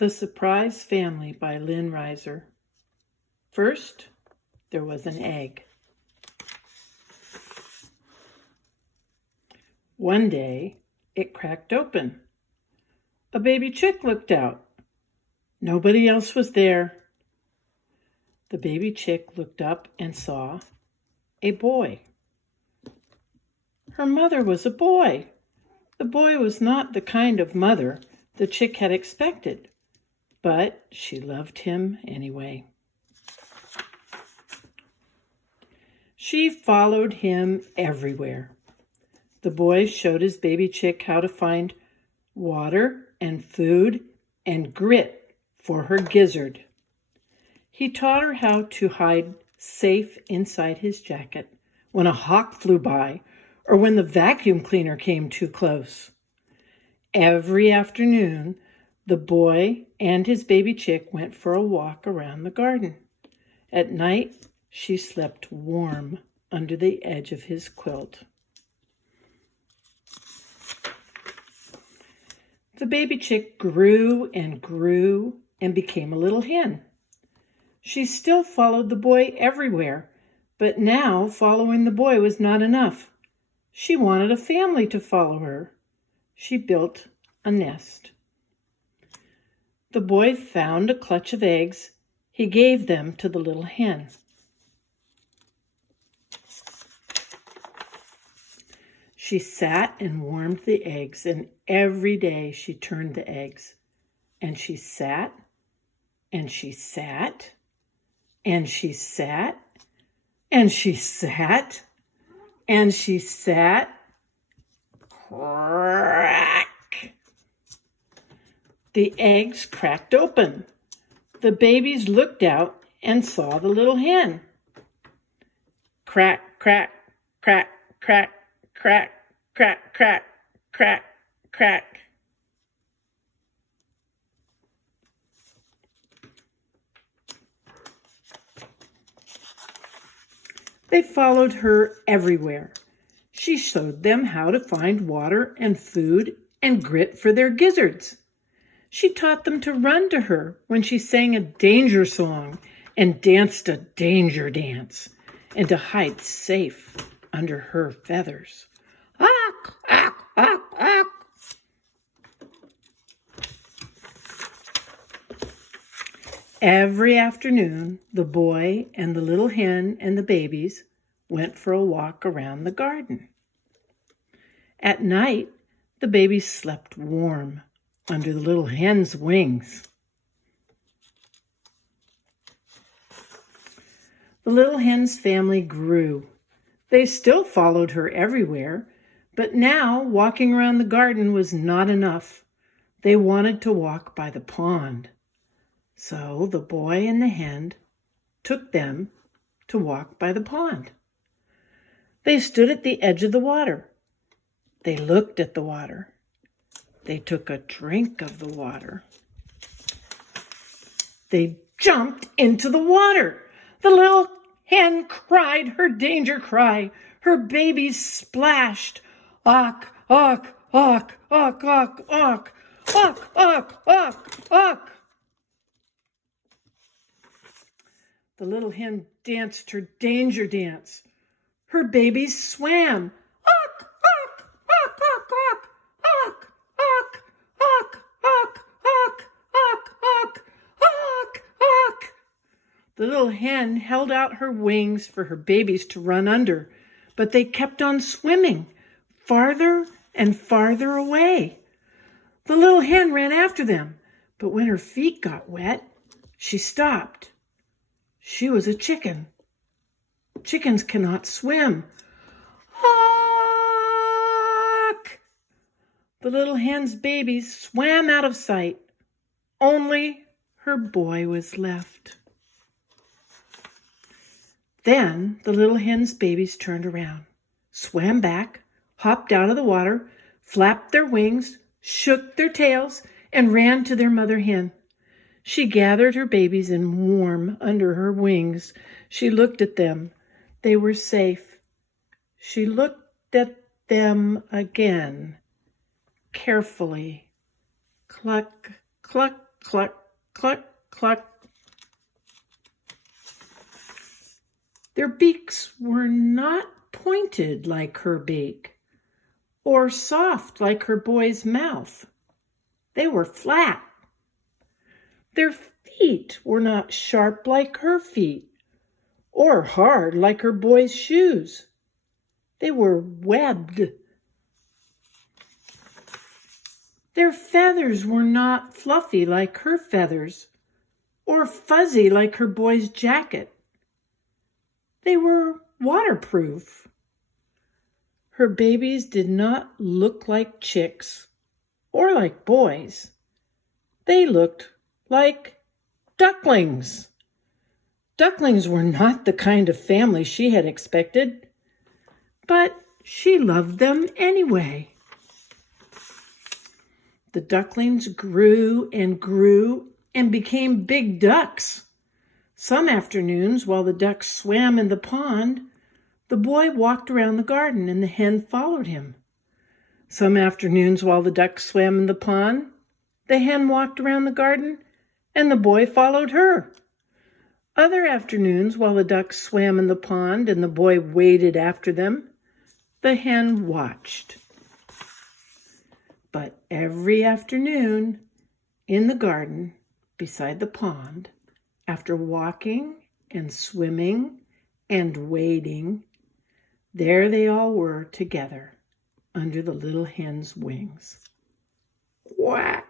The Surprise Family by Lynn Reisner. First, there was an egg. One day, it cracked open. A baby chick looked out. Nobody else was there. The baby chick looked up and saw a boy. Her mother was a boy. The boy was not the kind of mother the chick had expected, but she loved him anyway. She followed him everywhere. The boy showed his baby chick how to find water and food and grit for her gizzard. He taught her how to hide safe inside his jacket when a hawk flew by or when the vacuum cleaner came too close. Every afternoon, the boy and his baby chick went for a walk around the garden. At night, she slept warm under the edge of his quilt. The baby chick grew and grew and became a little hen. She still followed the boy everywhere, but now following the boy was not enough. She wanted a family to follow her. She built a nest. The boy found a clutch of eggs. He gave them to the little hen. She sat and warmed the eggs, and every day she turned the eggs. And she sat, and she sat, and she sat, and she sat, and she sat. Crack! The eggs cracked open. The babies looked out and saw the little hen. Crack, crack, crack, crack, crack, crack, crack, crack, crack. They followed her everywhere. She showed them how to find water and food and grit for their gizzards. She taught them to run to her when she sang a danger song and danced a danger dance, and to hide safe under her feathers. Awk, awk, awk, awk. Every afternoon, the boy and the little hen and the babies went for a walk around the garden. At night, the babies slept warm under the little hen's wings. The little hen's family grew. They still followed her everywhere, but now walking around the garden was not enough. They wanted to walk by the pond. So the boy and the hen took them to walk by the pond. They stood at the edge of the water. They looked at the water. They took a drink of the water. They jumped into the water. The little hen cried her danger cry. Her babies splashed. Awk, awk, awk, awk, awk, awk, awk, awk, awk, awk. The little hen danced her danger dance. Her babies swam. Awk, awk, awk, awk, awk, awk, awk, awk, awk, awk, awk, awk, awk, awk. The little hen held out her wings for her babies to run under, but they kept on swimming, farther and farther away. The little hen ran after them, but when her feet got wet, she stopped. She was a chicken. Chickens cannot swim. Awk! The little hen's babies swam out of sight. Only her boy was left. Then the little hen's babies turned around, swam back, hopped out of the water, flapped their wings, shook their tails, and ran to their mother hen. She gathered her babies in warm under her wings. She looked at them. They were safe. She looked at them again, carefully. Cluck, cluck, cluck, cluck, cluck. Their beaks were not pointed like her beak, or soft like her boy's mouth. They were flat. Their feet were not sharp like her feet, or hard like her boy's shoes. They were webbed. Their feathers were not fluffy like her feathers, or fuzzy like her boy's jacket. They were waterproof. Her babies did not look like chicks or like boys. They looked like ducklings. Ducklings were not the kind of family she had expected, but she loved them anyway. The ducklings grew and became big ducks. Some afternoons, while the ducks swam in the pond, the boy walked around the garden and the hen followed him. Some afternoons, while the ducks swam in the pond, the hen walked around the garden and the boy followed her. Other afternoons, while the ducks swam in the pond and the boy waded after them, the hen watched. But every afternoon in the garden beside the pond, after walking and swimming and wading, there they all were together under the little hen's wings. Quack!